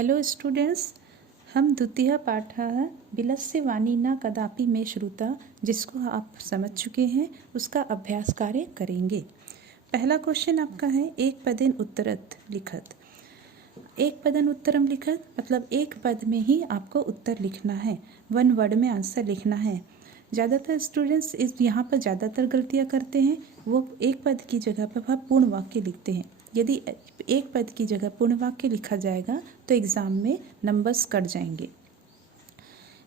Hello students, हम द्वितीय पाठः विलस्य वाणी न कदापि में श्रुता, जिसको आप समझ चुके हैं, उसका अभ्यास कार्य करेंगे। पहला क्वेश्चन आपका है एक पदेन उत्तरत लिखत। एक पदन उत्तरम लिखत मतलब एक पद में ही आपको उत्तर लिखना है, वन वर्ड में आंसर लिखना है। ज़्यादातर स्टूडेंट्स यहाँ पर ज़्यादातर गलतियाँ करते हैं, वो एक पद की जगह पर वह पूर्ण वाक्य लिखते हैं। यदि एक पद की जगह पूर्ण वाक्य लिखा जाएगा तो एग्ज़ाम में नंबर्स कट जाएंगे।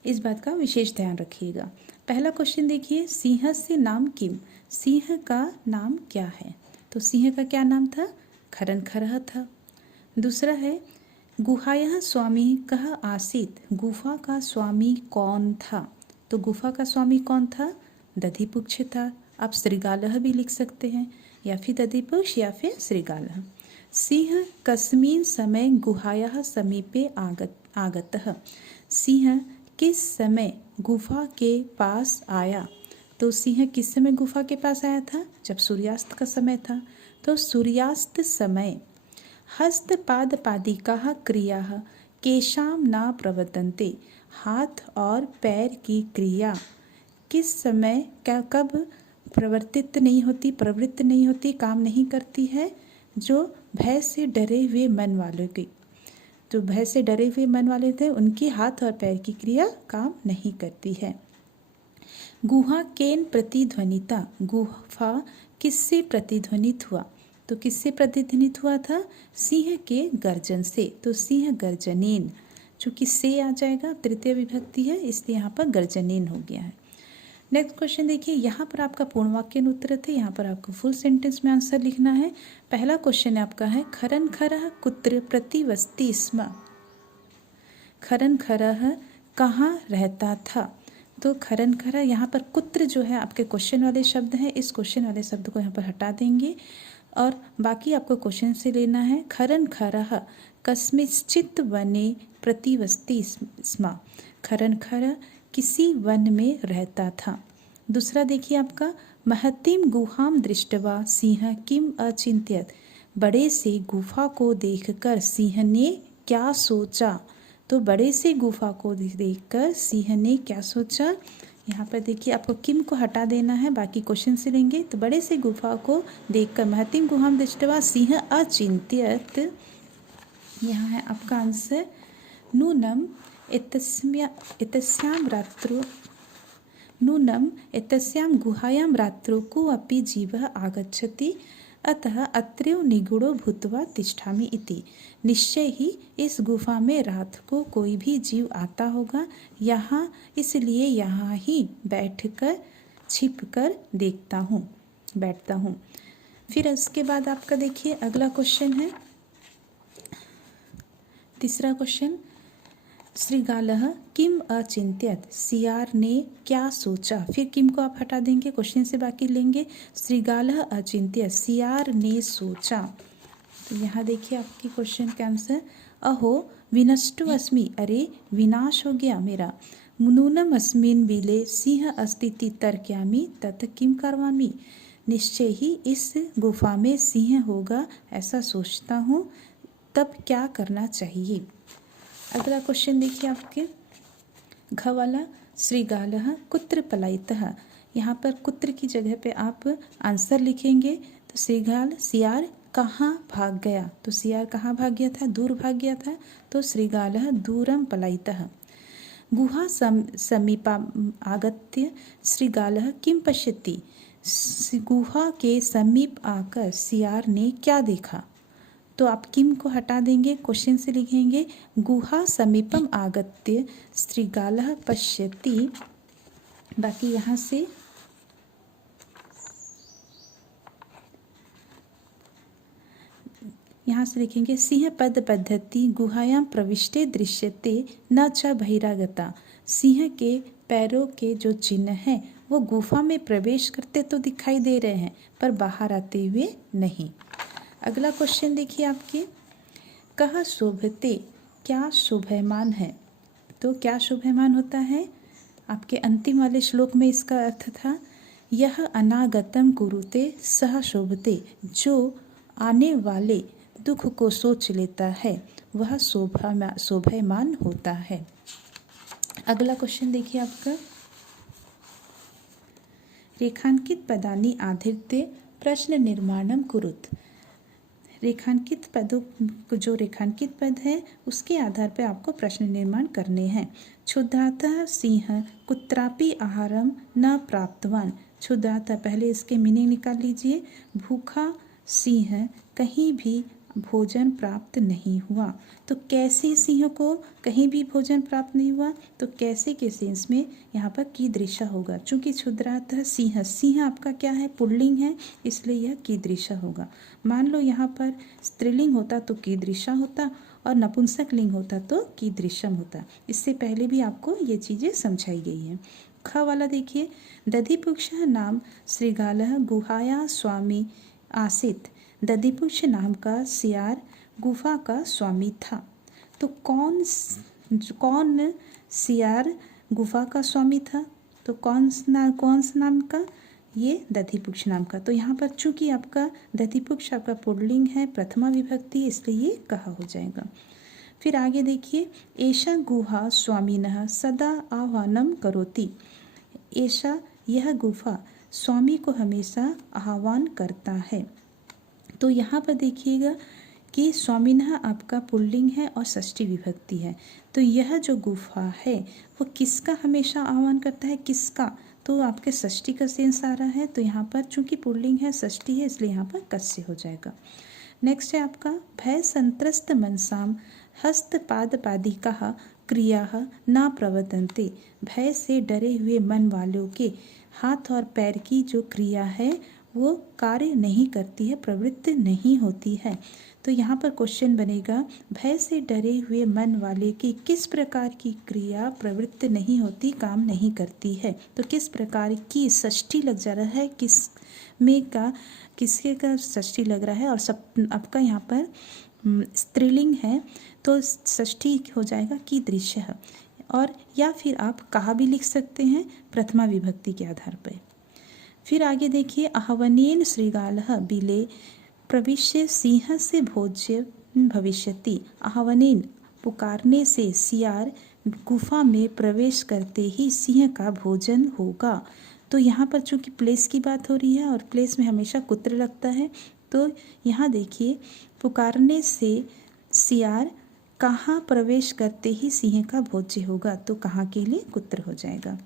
इस बात का विशेष ध्यान रखिएगा। पहला क्वेश्चन देखिए, सिंह से नाम किम। सिंह का नाम क्या है? तो सिंह का क्या नाम था? खरन खरह था। दूसरा है गुहायः स्वामी कः आसीत्। गुफा का स्वामी कौन था? तो गुफा का स्वामी कौन था? दधिपुक्ष था। आप श्रीगालः भी लिख सकते हैं, या फिर दधिपुक्ष या फिर श्रीगालः। सिंह कस्मिन् समय गुहायाः समीपे आगतः। सिंह किस समय गुफा के पास आया? तो सिंह किस समय गुफा के पास आया था? जब सूर्यास्त का समय था। तो सूर्यास्त समय। हस्तपादपादिकाः क्रियाः केषां न प्रवर्तन्ते। हाथ और पैर की क्रिया किस समय कब प्रवृत्त नहीं होती, काम नहीं करती है? जो भय से डरे हुए मन वालों की, जो भय से डरे हुए मन वाले थे, उनकी हाथ और पैर की क्रिया काम नहीं करती है। गुहा केन प्रतिध्वनिता। गुफा किससे प्रतिध्वनित हुआ? तो किससे प्रतिध्वनित हुआ था? सिंह के गर्जन से। तो सिंह गर्जनेन, जो किससे आ जाएगा, तृतीय विभक्ति है, इसलिए यहाँ पर गर्जनेन हो गया है। नेक्स्ट क्वेश्चन देखिए, यहाँ पर आपका पूर्ण वाक्य उत्तर थे, यहाँ पर आपको फुल सेंटेंस में आंसर लिखना है। पहला क्वेश्चन आपका है खरन खरः कुत्र प्रतिवसति स्म। खरन खरः कहाँ रहता था? तो खरन खरः, यहाँ पर कुत्र जो है आपके क्वेश्चन वाले शब्द हैं, इस क्वेश्चन वाले शब्द को यहाँ पर हटा देंगे और बाकी आपको क्वेश्चन से लेना है। खरन खरः कस्मिंश्चित् वने प्रतिवसति स्म। खरन खरः किसी वन में रहता था। दूसरा देखिए आपका महतीम गुहाम दृष्टवा सिंह किम अचिंत्यत। बड़े से गुफा को देखकर सिंह ने क्या सोचा? तो बड़े से गुफा को देखकर सिंह ने क्या सोचा? यहाँ पर देखिए आपको किम को हटा देना है, बाकी क्वेश्चन से लेंगे। तो बड़े से गुफा को देखकर महतीम गुहाम दृष्टवा सिंह अचिंत्यत। यहाँ है आपका आंसर नूनम एतस्यां रात्रौ नूनम एतस्यां गुहायां रात्रौ कोऽपि जीवः आगच्छति, अतः अत्रैव निगूढ़ो भूत्वा तिष्ठामि इति। निश्चय ही इस गुफा में रात को कोई भी जीव आता होगा, यहाँ इसलिए यहाँ ही बैठकर छिपकर बैठता हूँ। फिर उसके बाद आपका देखिए अगला क्वेश्चन है, तीसरा क्वेश्चन, श्रीगालः किम अचिंत्यत। सियार ने क्या सोचा? फिर किम को आप हटा देंगे, क्वेश्चन से बाकी लेंगे। श्रीगालः अचिंत्यत, सियार ने सोचा। तो यहाँ देखिए आपकी क्वेश्चन का आंसर, अहो विनष्टो अस्मि। अरे विनाश हो गया मेरा। नूनम अस्मिन् बिले सिंह अस्ति तर्क्यामि तत् किम करवामि। निश्चय ही इस गुफा में सिंह होगा, ऐसा सोचता हूँ, तब क्या करना चाहिए? अगला क्वेश्चन देखिए आपके घ वाला, श्रीगालः कुत्र पलायितः। यहाँ पर कुत्र की जगह पे आप आंसर लिखेंगे। तो श्रीगाल सियार कहाँ भाग गया? तो सियार कहाँ भाग गया था? दूर भाग गया था। तो श्रीगालः दूरम पलायितः। गुहा समीपा आगत्य श्रीगालः किम पश्यति। गुहा के समीप आकर सियार ने क्या देखा? तो आप किम को हटा देंगे, क्वेश्चन से लिखेंगे गुहा समीपम आगत्य श्रीगालः पश्यति। बाकी यहाँ से लिखेंगे सिंह पद पद्धति गुहायां प्रविष्टे दृश्यते न च बहिरागता। सिंह के पैरों के जो चिन्ह हैं वो गुफा में प्रवेश करते तो दिखाई दे रहे हैं, पर बाहर आते हुए नहीं। अगला क्वेश्चन देखिए आपके, कह शोभते, क्या शोभमान है? तो क्या शोभमान होता है? आपके अंतिम वाले श्लोक में इसका अर्थ था यह अनागतम कुरुते सह शोभते। जो आने वाले दुख को सोच लेता है वह शोभायमान होता है। अगला क्वेश्चन देखिए आपका, रेखांकित पदानि आधृत्य प्रश्न निर्माणम कुरुत। रेखांकित पदों, जो रेखांकित पद है उसके आधार पर आपको प्रश्न निर्माण करने हैं। क्षुधातः सिंह कुत्रापि आहारम न प्राप्तवान। क्षुधातः, पहले इसके मीनिंग निकाल लीजिए। भूखा सिंह कहीं भी भोजन प्राप्त नहीं हुआ। तो कैसे सिंह को कहीं भी भोजन प्राप्त नहीं हुआ, तो कैसे के सेंस में यहाँ पर कीदृशा होगा। चूंकि क्षुद्रातः सिंह, सिंह आपका क्या है, पुल्लिंग है, इसलिए यह कीदृशा होगा। मान लो यहाँ पर स्त्रीलिंग होता तो कीदृशा होता और नपुंसक लिंग होता तो कीदृशम होता। इससे पहले भी आपको ये चीज़ें समझाई गई हैं। ख वाला देखिए, दधिपुक्षः नाम श्रीगालः गुहाया स्वामी आसीत। दधिपुक्ष नाम का सियार गुफा का स्वामी था। तो कौन सियार गुफा का स्वामी था, तो कौन सा नाम का, ये दधिपुक्ष नाम का। तो यहाँ पर चूंकि आपका दधिपुक्ष आपका पुल्लिंग है, प्रथमा विभक्ति, इसलिए ये कहा हो जाएगा। फिर आगे देखिए, एषा गुहा स्वामिनः सदा आह्वानम करोति। एषा, यह गुफा स्वामी को हमेशा आह्वान करता है। तो यहाँ पर देखिएगा कि स्वामिनः आपका पुल्लिंग है और षष्ठी विभक्ति है। तो यह जो गुफा है वो किसका हमेशा आह्वान करता है, किसका, तो आपके षष्ठी का सेंस आ रहा है। तो यहाँ पर चूंकि पुल्लिंग है, षष्ठी है, इसलिए यहाँ पर कस्य हो जाएगा। नेक्स्ट है आपका, भय संत्रस्त मनसाम हस्तपादपादिकाः क्रियाः न प्रवर्तन्ते। भय से डरे हुए मन वालों के हाथ और पैर की जो क्रिया है वो कार्य नहीं करती है, प्रवृत्त नहीं होती है। तो यहाँ पर क्वेश्चन बनेगा, भय से डरे हुए मन वाले की किस प्रकार की क्रिया प्रवृत्त नहीं होती, काम नहीं करती है। तो किस प्रकार की, षष्ठी लग जा रहा है, किस में का, किसके का षष्ठी लग रहा है, और सब आपका यहाँ पर स्त्रीलिंग है तो षष्ठी हो जाएगा कीदृश, और या फिर आप कहा भी लिख सकते हैं प्रथमा विभक्ति के आधार पर। फिर आगे देखिए, आहवनेन श्रीगालः बिले प्रविश्य सिंह से भोज्य भविष्यति। आहवनेन, पुकारने से सियार गुफा में प्रवेश करते ही सिंह का भोजन होगा। तो यहाँ पर चूंकि प्लेस की बात हो रही है और प्लेस में हमेशा कुत्र लगता है, तो यहाँ देखिए पुकारने से सियार कहाँ प्रवेश करते ही सिंह का भोज्य होगा, तो कहाँ के लिए कुत्र हो जाएगा।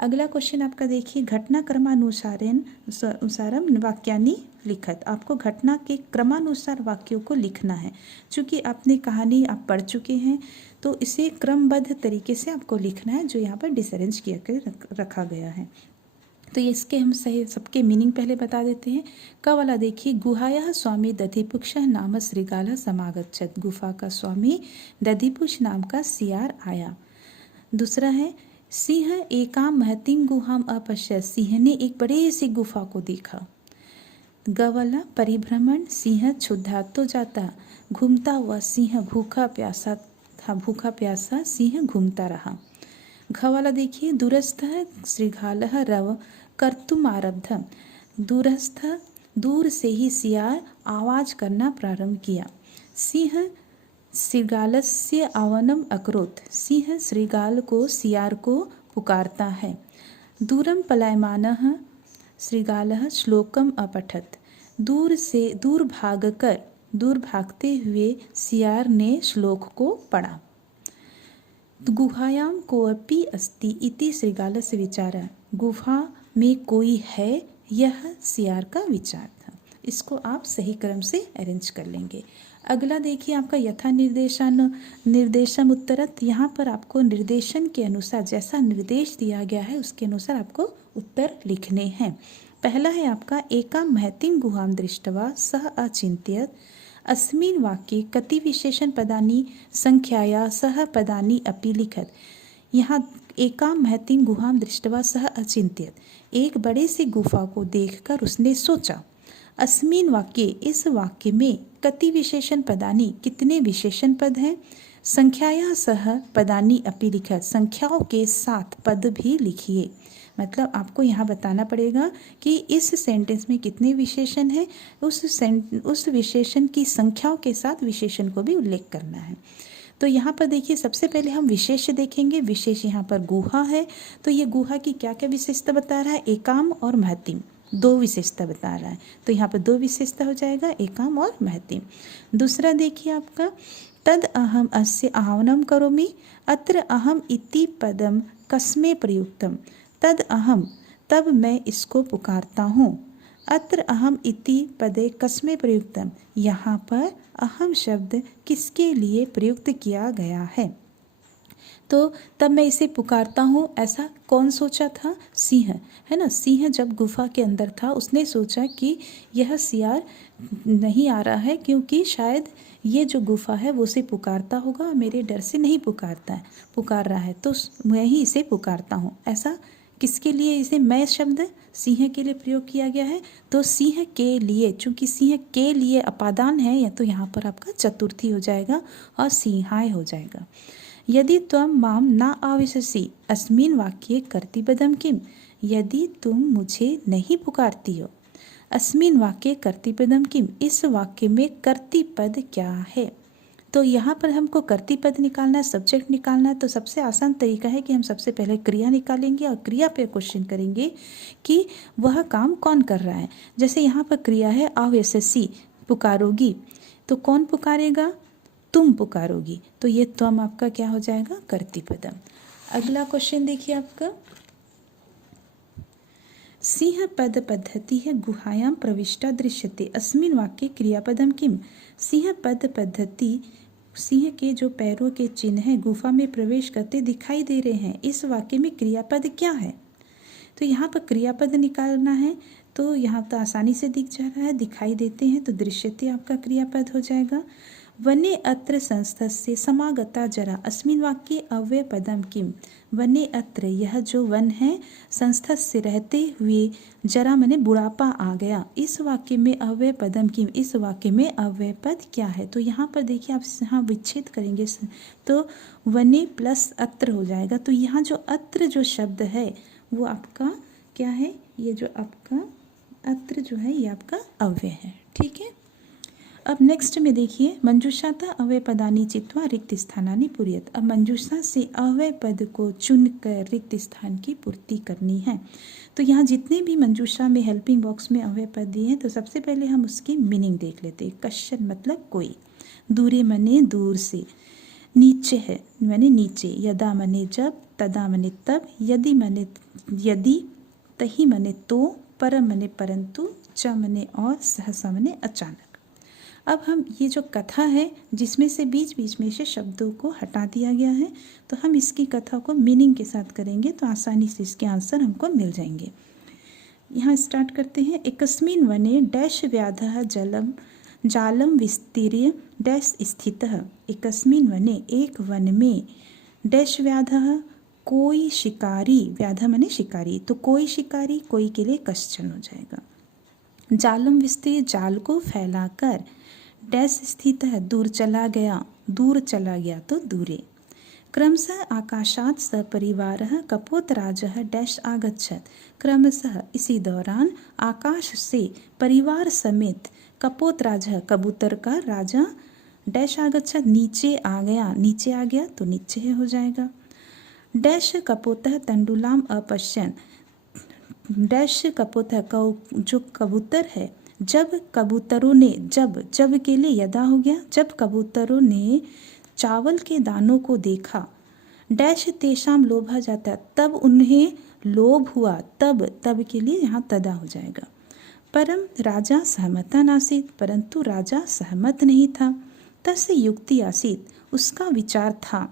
अगला क्वेश्चन आपका देखिए, घटनाक्रमानुसारम वाक्यानि लिखत। आपको घटना के क्रमानुसार वाक्यों को लिखना है। चूँकि आपने कहानी आप पढ़ चुके हैं तो इसे क्रमबद्ध तरीके से आपको लिखना है, जो यहाँ पर डिसअरेंज किया कर रखा गया है। तो इसके हम सही सबके मीनिंग पहले बता देते हैं। क वाला देखिए, गुहाया स्वामी दधिपुक्षः नाम श्रीगालः समागच्छत। गुफा का स्वामी दधिपुक्ष नाम का सियार आया। दूसरा है, सिंह एकां महतीं गुहाम अपश्यत्। सिंह ने एक बड़े सी गुफा को देखा। ग वाला, परिभ्रमण, सिंह क्षुधार्तो जाता। घूमता हुआ सिंह भूखा प्यासा था, भूखा प्यासा सिंह घूमता रहा। घ वाला देखिए, दूरस्थः श्रीगालः रव कर्तुम आरब्ध। दूरस्थ, दूर से ही सियार आवाज करना प्रारंभ किया। सिंह श्रीगालस्य आह्वानम अकरोत्। सिंह श्रीगाल को, सियार को पुकारता है। दूरम पलायमानः श्रीगालः श्लोकम अपठत्। दूर भागते हुए सियार ने श्लोक को पढ़ा। गुहायां कोऽपि अस्ति इति श्रीगालस्य विचारः। गुफा में कोई है, यह सियार का विचार था। इसको आप सही क्रम से अरेंज कर लेंगे। अगला देखिए आपका यथा निर्देशम उत्तरत। यहाँ पर आपको निर्देशन के अनुसार, जैसा निर्देश दिया गया है उसके अनुसार आपको उत्तर लिखने हैं। पहला है आपका, एकां महतीं गुहां दृष्ट्वा सः अचिन्तयत्। अस्मिन् वाक्ये कति विशेषण पदानि संख्याया सह पदानि अपि लिखत। यहाँ एकां महतीं गुहां दृष्ट्वा सः अचिन्तयत्, एक बड़े से गुफा को देखकर उसने सोचा। अस्मिन् वाक्ये, इस वाक्य में कति विशेषण पदानि, कितने विशेषण पद हैं। संख्याया सह पदानि अपि लिखत, संख्याओं के साथ पद भी लिखिए। मतलब आपको यहाँ बताना पड़ेगा कि इस सेंटेंस में कितने विशेषण हैं, उस विशेषण की संख्याओं के साथ विशेषण को भी उल्लेख करना है। तो यहाँ पर देखिए सबसे पहले हम विशेष देखेंगे। विशेष यहाँ पर गुहा है, तो ये गुहा की क्या क्या विशेषता बता रहा है, एकाम और महतिम, दो विशेषता बता रहा है। तो यहाँ पर दो विशेषता हो जाएगा, एकाम और महतिम। दूसरा देखिए आपका तद अहम अस्य आह्वानं करोमि, अत्र अहम इति पदम कस्मै प्रयुक्तम। तद अहम, तब मैं इसको पुकारता हूँ, अत्र अहम इति पदे कस्मै प्रयुक्तम, यहाँ पर अहम शब्द किसके लिए प्रयुक्त किया गया है। तो तब मैं इसे पुकारता हूँ, ऐसा कौन सोचा था, सिंह, है ना। सिंह जब गुफा के अंदर था उसने सोचा कि यह सियार नहीं आ रहा है क्योंकि शायद ये जो गुफा है वो उसे पुकारता होगा, मेरे डर से नहीं पुकार रहा है, तो मैं ही इसे पुकारता हूँ। ऐसा किसके लिए इसे मैं शब्द सिंह के लिए प्रयोग किया गया है, तो सिंह के लिए, चूंकि सिंह के लिए अपादान है या तो यहाँ पर आपका चतुर्थी हो जाएगा और सिंहाय हो जाएगा। यदि त्वं मां न आविशसि अस्मिन् वाक्ये कर्तृपदं किम, यदि तुम मुझे नहीं पुकारती हो, अस्मिन् वाक्ये कर्तृपदं किम, इस वाक्य में कर्तृपद क्या है। तो यहाँ पर हमको कर्तृपद निकालना है, सब्जेक्ट निकालना है। तो सबसे आसान तरीका है कि हम सबसे पहले क्रिया निकालेंगे और क्रिया पे क्वेश्चन करेंगे कि वह काम कौन कर रहा है। जैसे यहाँ पर क्रिया है आव्यससी, पुकारोगी, तो कौन पुकारेगा, तुम पुकारोगी, तो ये त्वम आपका क्या हो जाएगा, कर्तृपदम। अगला क्वेश्चन देखिए आपका, सिंह पद पद्धति है गुहायां प्रविष्टा दृश्यते, अस्मिन् वाक्ये क्रियापदम किम। सिंह पद पद्धति, सिंह के जो पैरों के चिन्ह हैं गुफा में प्रवेश करते दिखाई दे रहे हैं, इस वाक्य में क्रियापद क्या है। तो यहाँ पर क्रियापद निकालना है, तो यहाँ तो आसानी से दिख जा रहा है, दिखाई देते हैं, तो दृश्यते आपका क्रियापद हो जाएगा। वने अत्र संस्थस्य समागता जरा, अस्मिन् वाक्ये अव्यय पदम किम। वने अत्र, यह जो वन है, संस्थस्य रहते हुए, जरा मने बुढ़ापा आ गया, इस वाक्य में अव्यय पदम किम, इस वाक्य में अव्यय पद क्या है। तो यहाँ पर देखिए आप यहाँ विच्छेद करेंगे तो वने प्लस अत्र हो जाएगा। तो यहाँ जो अत्र जो शब्द है वो आपका क्या है, ये जो आपका अत्र जो है ये आपका अव्यय है, ठीक है। अब नेक्स्ट में देखिए, मंजूषाता अव्यय पदानि चित्वा रिक्त स्थानानि पूरयत। अब मंजूषा से अव्यय पद को चुनकर रिक्त स्थान की पूर्ति करनी है। तो यहाँ जितने भी मंजूषा में हेल्पिंग बॉक्स में अव्यय पद दिए हैं, तो सबसे पहले हम उसकी मीनिंग देख लेते हैं। कश्चन मतलब कोई, दूरे मने दूर से, नीचे है मने नीचे, यदा मने जब, तदा मने तब, यदि मने यदि, तही मने तो, परम मने परंतु, च मने और, सहसा मने अचानक। अब हम ये जो कथा है जिसमें से बीच बीच में से शब्दों को हटा दिया गया है, तो हम इसकी कथा को मीनिंग के साथ करेंगे तो आसानी से इसके आंसर हमको मिल जाएंगे। यहाँ स्टार्ट करते हैं। एकस्मिन् वने डैश व्याधः जलम जालम विस्तीर्य डैश स्थितः। एकस्मिन् वने, एक वन में, डैश व्याधः, कोई शिकारी, व्याधा मने शिकारी, तो कोई शिकारी, कोई के लिए कश्चन हो जाएगा। जालम विस्तीर्य, जाल को फैलाकर, डैश स्थित है, दूर चला गया, दूर चला गया तो दूरे। क्रमशः आकाशात् सपरिवारः कपोतराजः डैश आगच्छत्। क्रमशः इसी दौरान आकाश से परिवार समेत कपोतराजः, कबूतर का राजा, डैश आगच्छत्, नीचे आ गया, नीचे आ गया तो नीचे हो जाएगा। डैश कपोतः तंडुलाम अपश्यन्, डैश कपोतः, जो कबूतर है, जब कबूतरों ने, जब के लिए यदा हो गया, जब कबूतरों ने चावल के दानों को देखा, डैश तेषाम लोभा जाता, तब उन्हें लोभ हुआ, तब के लिए यहाँ तदा हो जाएगा। परम राजा सहमता नासीत, परंतु राजा सहमत नहीं था। तस्य युक्ति आसीत, उसका विचार था।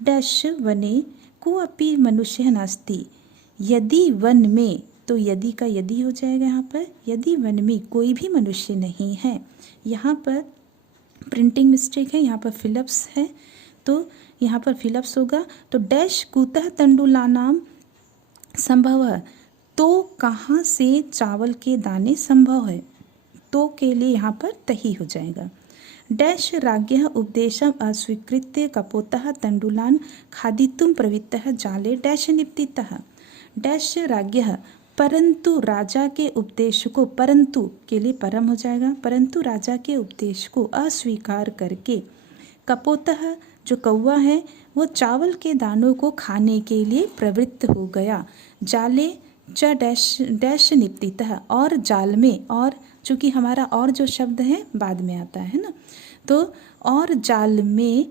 डैश वने कोऽपि मनुष्य नास्ति, यदि वन में, तो यदि का यदि हो जाएगा यहाँ पर, यदि वन में कोई भी मनुष्य नहीं है। यहाँ पर प्रिंटिंग मिस्टेक है, यहाँ पर फिलप्स है, तो यहाँ पर फिलप्स होगा। तो डैश कुतः तंडुलानाम संभव है, तो कहाँ से चावल के दाने संभव है, तो के लिए यहाँ पर तही हो जाएगा। डैश राज्ञः उपदेशम अस्वीकृत्य कपोतः तंडुलान खादितुं प्रवृत्तः जाले डैश निपतितः। डैश राज्ञः परंतु राजा के उपदेश को, परंतु के लिए परम हो जाएगा, परंतु राजा के उपदेश को अस्वीकार करके कपोतः जो कौवा है वो चावल के दानों को खाने के लिए प्रवृत्त हो गया। जाले च डैश डैश निपतितः, और जाल में, और चूँकि हमारा और जो शब्द है बाद में आता है ना, तो और जाल में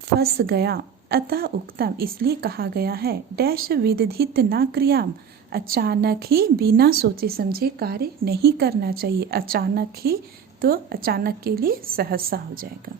फंस गया। अतः उक्तम, इसलिए कहा गया है, डैश विदधित न क्रियाम, अचानक ही बिना सोचे समझे कार्य नहीं करना चाहिए। अचानक ही, तो अचानक के लिए सहसा हो जाएगा।